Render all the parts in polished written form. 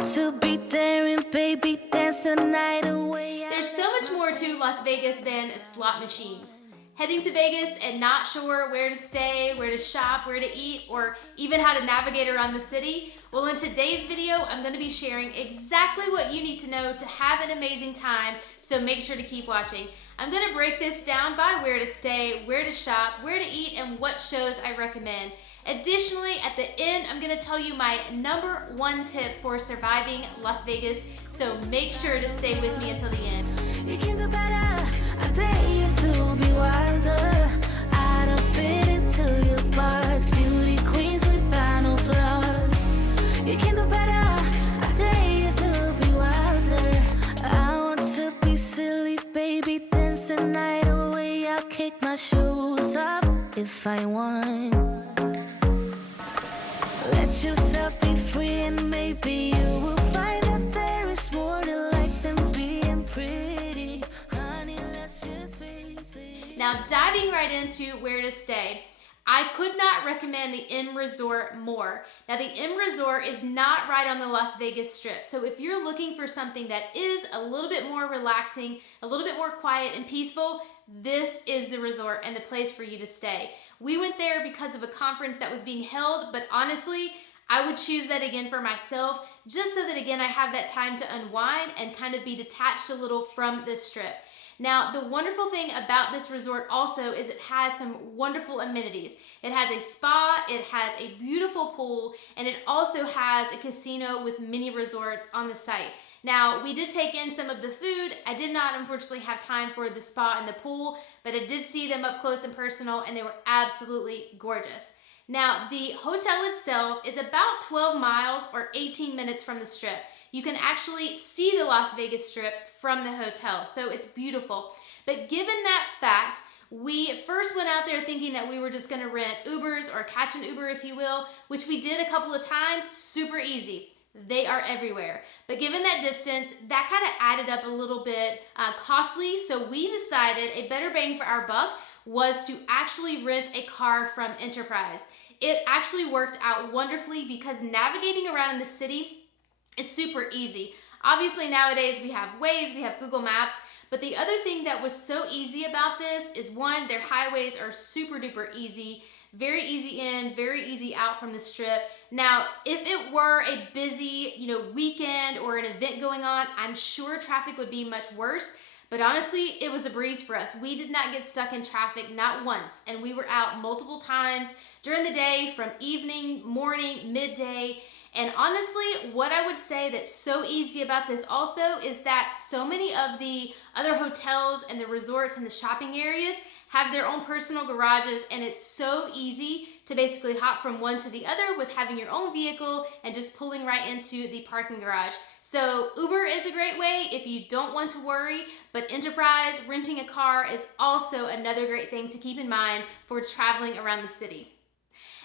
want to be daring, baby, dance the night away. There's so much more to Las Vegas than slot machines. Heading to Vegas and not sure where to stay, where to shop, where to eat, or even how to navigate around the city? Well, in today's video, I'm going to be sharing exactly what you need to know to have an amazing time, so make sure to keep watching. I'm going to break this down by where to stay, where to shop, where to eat, and what shows I recommend. Additionally, at the end, I'm going to tell you my #1 tip for surviving Las Vegas, so make sure to stay with me until the end. You can do better, I dare you to be wilder. I don't fit into your box, beauty queens without no flaws. You can do better, I dare you to be wilder. I want to be silly, baby, dance the night away. I'll kick my shoes off if I want. Let yourself be free and maybe you will find that there is more to life than being pretty. Honey, let's just face it. Now, diving right into where to stay, I could not recommend the M Resort more. Now, the M Resort is not right on the Las Vegas Strip, so if you're looking for something that is a little bit more relaxing, a little bit more quiet and peaceful, this is the resort and the place for you to stay. We went there because of a conference that was being held, but honestly, I would choose that again for myself, just so that again I have that time to unwind and kind of be detached a little from this strip. Now, the wonderful thing about this resort also is it has some wonderful amenities. It has a spa, it has a beautiful pool, and it also has a casino with mini resorts on the site. Now, we did take in some of the food. I did not, unfortunately, have time for the spa and the pool, but I did see them up close and personal, and they were absolutely gorgeous. Now, the hotel itself is about 12 miles or 18 minutes from the Strip. You can actually see the Las Vegas Strip from the hotel, so it's beautiful. But given that fact, we first went out there thinking that we were just gonna rent Ubers or catch an Uber, if you will, which we did a couple of times, super easy. They are everywhere. But given that distance, that kind of added up a little bit costly, so we decided a better bang for our buck was to actually rent a car from Enterprise. It actually worked out wonderfully because navigating around in the city is super easy. Obviously nowadays we have Waze, we have Google Maps, but the other thing that was so easy about this is one, their highways are super duper easy. Very easy in, very easy out from the Strip. Now, if it were a busy, weekend or an event going on, I'm sure traffic would be much worse. But honestly, it was a breeze for us. We did not get stuck in traffic, not once. And we were out multiple times during the day, from evening, morning, midday. And honestly, what I would say that's so easy about this also is that so many of the other hotels and the resorts and the shopping areas have their own personal garages, and it's so easy to basically hop from one to the other with having your own vehicle and just pulling right into the parking garage. So Uber is a great way if you don't want to worry, but Enterprise, renting a car is also another great thing to keep in mind for traveling around the city.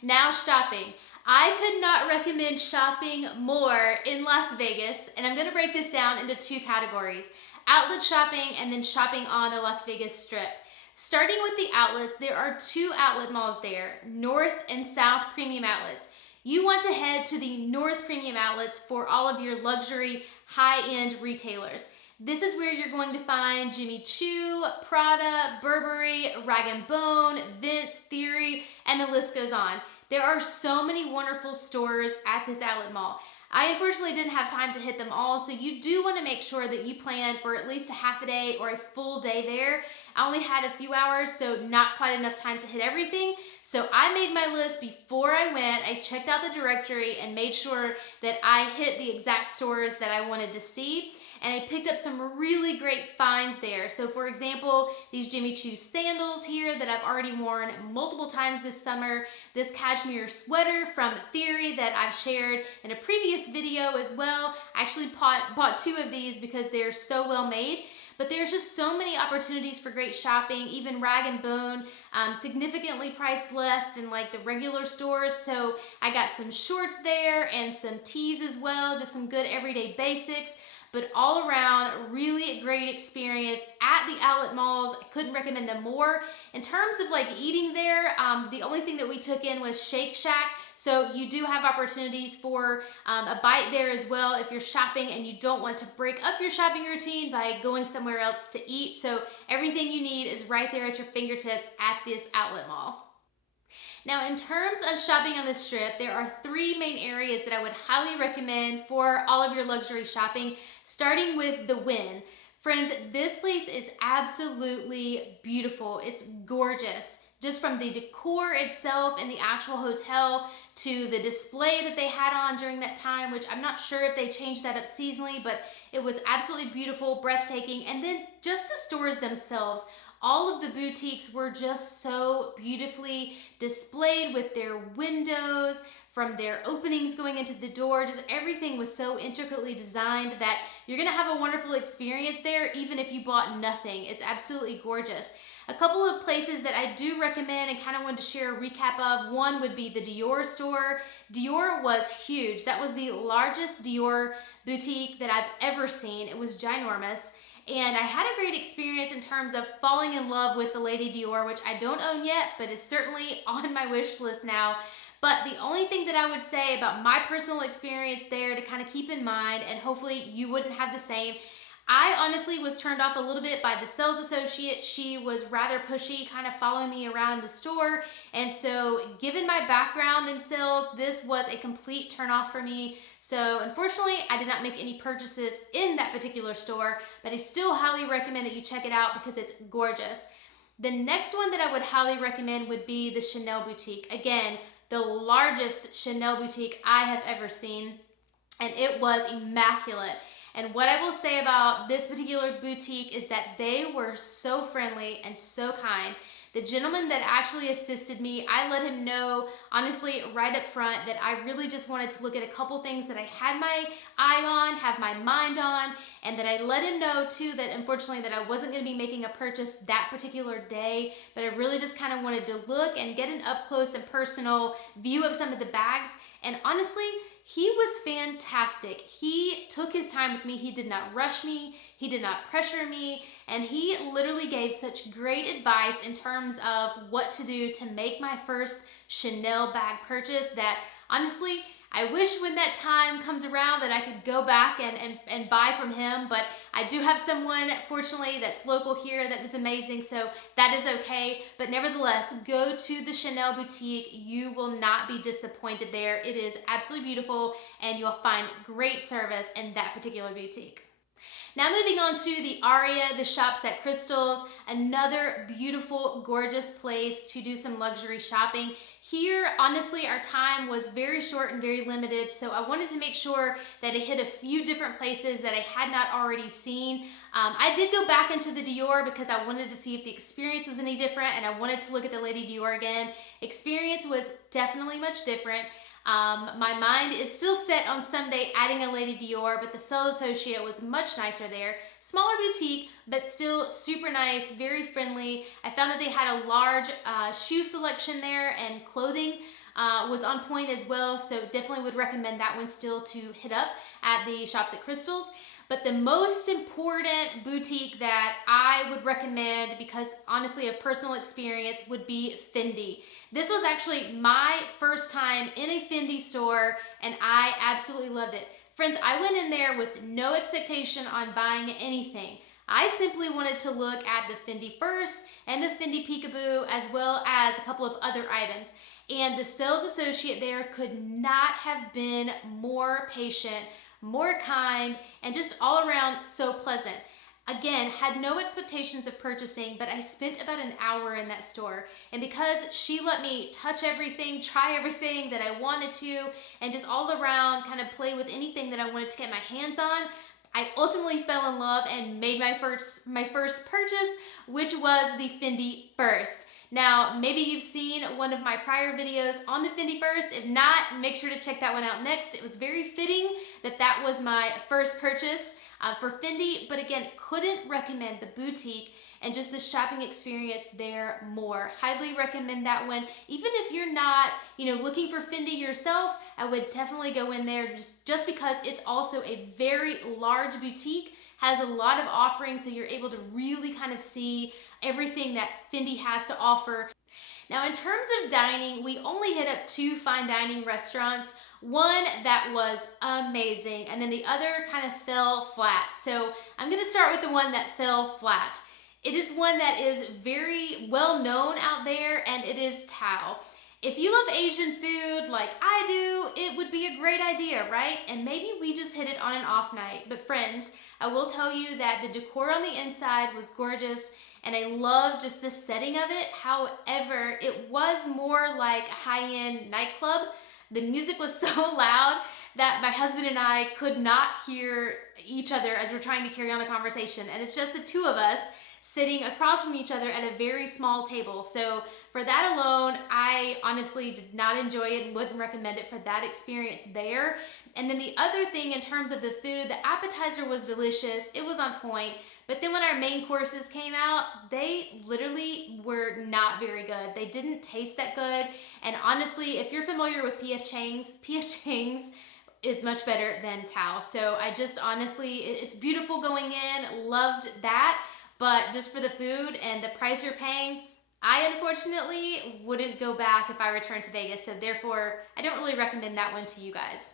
Now, shopping. I could not recommend shopping more in Las Vegas, and I'm gonna break this down into two categories: outlet shopping and then shopping on the Las Vegas Strip. Starting with the outlets, there are two outlet malls there, North and South Premium Outlets. You want to head to the North Premium Outlets for all of your luxury, high-end retailers. This is where you're going to find Jimmy Choo, Prada, Burberry, Rag & Bone, Vince, Theory, and the list goes on. There are so many wonderful stores at this outlet mall. I unfortunately didn't have time to hit them all, so you do want to make sure that you plan for at least a half a day or a full day there. I only had a few hours, so not quite enough time to hit everything. So I made my list before I went. I checked out the directory and made sure that I hit the exact stores that I wanted to see. And I picked up some really great finds there. So for example, these Jimmy Choo sandals here that I've already worn multiple times this summer, this cashmere sweater from Theory that I've shared in a previous video as well. I actually bought two of these because they're so well made. But there's just so many opportunities for great shopping, even Rag & Bone, significantly priced less than like the regular stores. So I got some shorts there and some tees as well, just some good everyday basics. but all around, really great experience at the outlet malls. I couldn't recommend them more. In terms of like eating there, the only thing that we took in was Shake Shack. So you do have opportunities for a bite there as well if you're shopping and you don't want to break up your shopping routine by going somewhere else to eat. So everything you need is right there at your fingertips at this outlet mall. Now, in terms of shopping on the Strip, there are 3 main areas that I would highly recommend for all of your luxury shopping, starting with the Wynn. Friends, this place is absolutely beautiful. It's gorgeous. Just from the decor itself in the actual hotel to the display that they had on during that time, which I'm not sure if they changed that up seasonally, but it was absolutely beautiful, breathtaking. And then just the stores themselves. All of the boutiques were just so beautifully displayed with their windows, from their openings going into the door. Just everything was so intricately designed that you're gonna have a wonderful experience there even if you bought nothing. It's absolutely gorgeous. A couple of places that I do recommend and kind of wanted to share a recap of, one would be the Dior store. Dior was huge. That was the largest Dior boutique that I've ever seen. It was ginormous. And I had a great experience in terms of falling in love with the Lady Dior, which I don't own yet, but is certainly on my wish list now. But the only thing that I would say about my personal experience there to kind of keep in mind, and hopefully you wouldn't have the same, I honestly was turned off a little bit by the sales associate. She was rather pushy, kind of following me around the store. And so given my background in sales, this was a complete turn off for me. So unfortunately, I did not make any purchases in that particular store, but I still highly recommend that you check it out because it's gorgeous. The next one that I would highly recommend would be the Chanel boutique. Again, the largest Chanel boutique I have ever seen, and it was immaculate. And what I will say about this particular boutique is that they were so friendly and so kind. The gentleman that actually assisted me, I let him know, honestly, right up front, that I really just wanted to look at a couple things that I had my eye on, have my mind on, and that I let him know too that unfortunately that I wasn't going to be making a purchase that particular day, but I really just kind of wanted to look and get an up close and personal view of some of the bags. And honestly, he was fantastic. He took his time with me. He did not rush me. He did not pressure me. And he literally gave such great advice in terms of what to do to make my first Chanel bag purchase that honestly, I wish when that time comes around that I could go back and buy from him, but I do have someone, fortunately, that's local here that is amazing, so that is okay. But nevertheless, go to the Chanel boutique. You will not be disappointed there. It is absolutely beautiful, and you'll find great service in that particular boutique. Now moving on to the Aria, the Shops at Crystals, another beautiful, gorgeous place to do some luxury shopping. Here, honestly, our time was very short and very limited, so I wanted to make sure that I hit a few different places that I had not already seen. I did go back into the Dior because I wanted to see if the experience was any different, and I wanted to look at the Lady Dior again. Experience was definitely much different. My mind is still set on someday adding a Lady Dior, but the sales associate was much nicer there. Smaller boutique, but still super nice, very friendly. I found that they had a large shoe selection there, and clothing was on point as well, so definitely would recommend that one still to hit up at the Shops at Crystals. But the most important boutique that I would recommend, because honestly of personal experience, would be Fendi. This was actually my first time in a Fendi store, and I absolutely loved it. Friends, I went in there with no expectation on buying anything. I simply wanted to look at the Fendi first and the Fendi Peekaboo, as well as a couple of other items. And the sales associate there could not have been more patient, more kind, and just all around so pleasant. Again, had no expectations of purchasing, but I spent about an hour in that store. And because she let me touch everything, try everything that I wanted to, and just all around kind of play with anything that I wanted to get my hands on, I ultimately fell in love and made my first purchase, which was the Fendi First. Now, maybe you've seen one of my prior videos on the Fendi First. If not, make sure to check that one out next. It was very fitting that that was my first purchase for Fendi, but again, couldn't recommend the boutique and just the shopping experience there more. Highly recommend that one. Even if you're not, looking for Fendi yourself, I would definitely go in there just because it's also a very large boutique, has a lot of offerings, so you're able to really kind of see everything that Fendi has to offer. Now, in terms of dining, we only hit up 2 fine dining restaurants. One that was amazing, and then the other kind of fell flat. So I'm gonna start with the one that fell flat. It is one that is very well known out there, and it is Tao. If you love Asian food like I do, it would be a great idea, right? And maybe we just hit it on an off night. But friends, I will tell you that the decor on the inside was gorgeous, and I love just the setting of it. However, it was more like a high-end nightclub. The music was so loud that my husband and I could not hear each other as we're trying to carry on a conversation. And it's just the 2 of us sitting across from each other at a very small table. So for that alone, I honestly did not enjoy it and wouldn't recommend it for that experience there. And then the other thing in terms of the food, the appetizer was delicious. It was on point. But then when our main courses came out, they literally were not very good. They didn't taste that good. And honestly, if you're familiar with P.F. Chang's is much better than Tao. So I just honestly, it's beautiful going in, loved that. But just for the food and the price you're paying, I unfortunately wouldn't go back if I returned to Vegas. So therefore, I don't really recommend that one to you guys.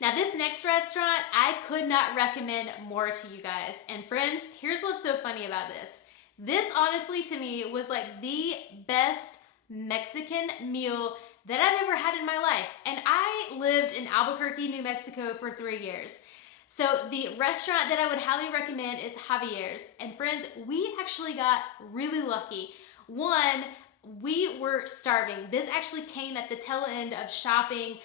Now this next restaurant, I could not recommend more to you guys. And friends, here's what's so funny about this. This honestly to me was like the best Mexican meal that I've ever had in my life. And I lived in Albuquerque, New Mexico for 3 years. So the restaurant that I would highly recommend is Javier's. And friends, we actually got really lucky. One, we were starving. This actually came at the tail end of shopping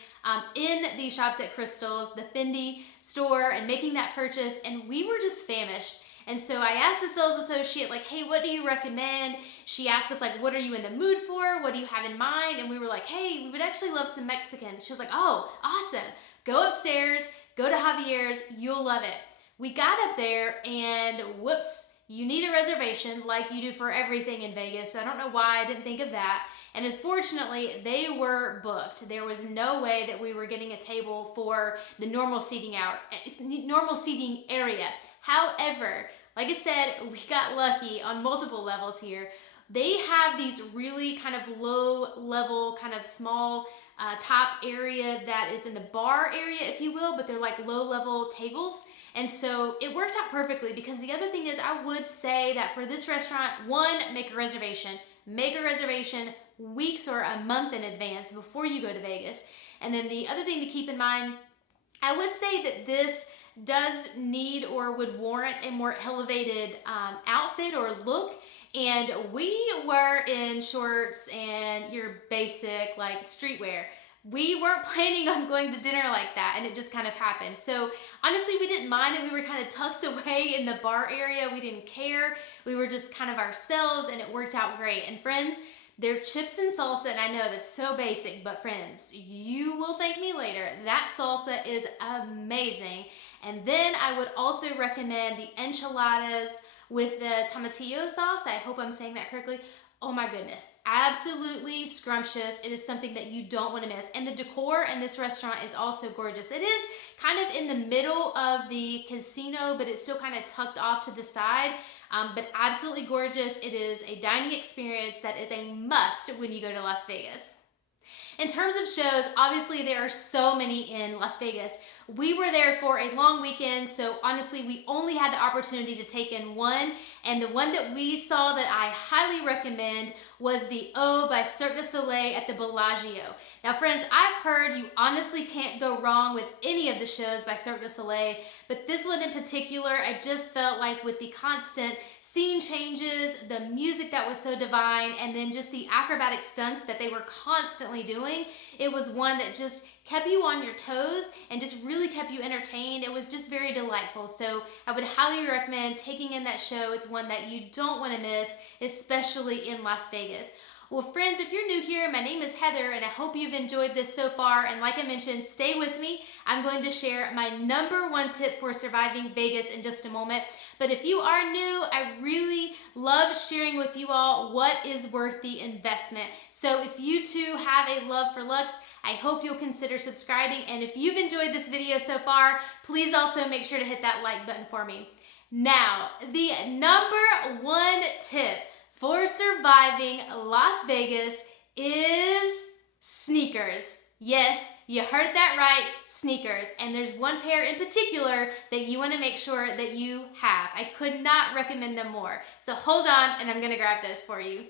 in the Shops at Crystal's, the Fendi store, and making that purchase, and we were just famished. And so I asked the sales associate, like, hey, what do you recommend? She asked us, like, what are you in the mood for? What do you have in mind? And we were like, hey, we would actually love some Mexican. She was like, oh, awesome. Go upstairs, go to Javier's, you'll love it. We got up there and whoops, you need a reservation like you do for everything in Vegas. So I don't know why I didn't think of that. And unfortunately, they were booked. There was no way that we were getting a table for the normal seating area. However, like I said, we got lucky on multiple levels here. They have these really kind of low level, kind of small top area that is in the bar area, if you will, but they're like low level tables. And so it worked out perfectly, because the other thing is, I would say that for this restaurant, one, make a reservation. Make a reservation weeks or a month in advance before you go to Vegas. And then the other thing to keep in mind, I would say that this does need or would warrant a more elevated outfit or look. And we were in shorts and your basic like streetwear. We weren't planning on going to dinner like that, and it just kind of happened. So honestly, we didn't mind that we were kind of tucked away in the bar area. We didn't care. We were just kind of ourselves, and it worked out great. And friends, their chips and salsa, and I know that's so basic, but friends, you will thank me later. That salsa is amazing. And then I would also recommend the enchiladas with the tomatillo sauce. I hope I'm saying that correctly. Oh my goodness, absolutely scrumptious. It is something that you don't want to miss. And the decor in this restaurant is also gorgeous. It is kind of in the middle of the casino, but it's still kind of tucked off to the side, but absolutely gorgeous. It is a dining experience that is a must when you go to Las Vegas. In terms of shows, obviously there are so many in Las Vegas. We were there for a long weekend, so honestly, we only had the opportunity to take in one, and the one that we saw that I highly recommend was the O by Cirque du Soleil at the Bellagio. Now friends, I've heard you honestly can't go wrong with any of the shows by Cirque du Soleil, but this one in particular, I just felt like with the constant scene changes, the music that was so divine, and then just the acrobatic stunts that they were constantly doing, it was one that just kept you on your toes and just really kept you entertained. It was just very delightful. So I would highly recommend taking in that show. It's one that you don't want to miss, especially in Las Vegas. Well, friends, if you're new here, my name is Heather, and I hope you've enjoyed this so far. And like I mentioned, stay with me. I'm going to share my #1 tip for surviving Vegas in just a moment. But if you are new, I really love sharing with you all what is worth the investment. So if you too have a love for Luxe, I hope you'll consider subscribing. And if you've enjoyed this video so far, please also make sure to hit that like button for me. Now, the number one tip for surviving Las Vegas is sneakers. Yes, you heard that right, sneakers. And there's one pair in particular that you want to make sure that you have. I could not recommend them more. So hold on, and I'm going to grab those for you.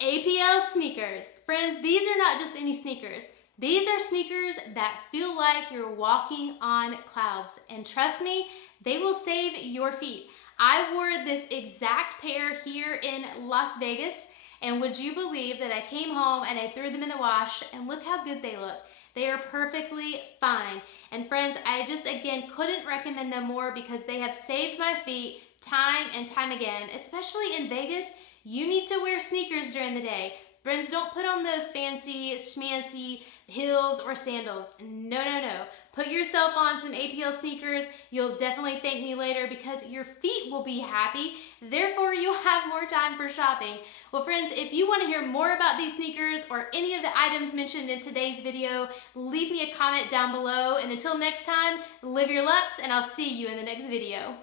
APL sneakers. Friends, these are not just any sneakers. These are sneakers that feel like you're walking on clouds. And trust me, they will save your feet. I wore this exact pair here in Las Vegas, and would you believe that I came home and I threw them in the wash, and look how good they look. They are perfectly fine. And friends, I just again couldn't recommend them more because they have saved my feet time and time again. Especially in Vegas, you need to wear sneakers during the day. Friends, don't put on those fancy schmancy heels or sandals. No, no, no. Put yourself on some APL sneakers. You'll definitely thank me later because your feet will be happy. Therefore, you'll have more time for shopping. Well, friends, if you want to hear more about these sneakers or any of the items mentioned in today's video, leave me a comment down below. And until next time, live your Luxe, and I'll see you in the next video.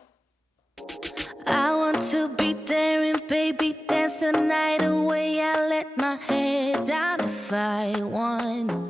I want to be daring, baby, dance the night away. I let my head down if I want.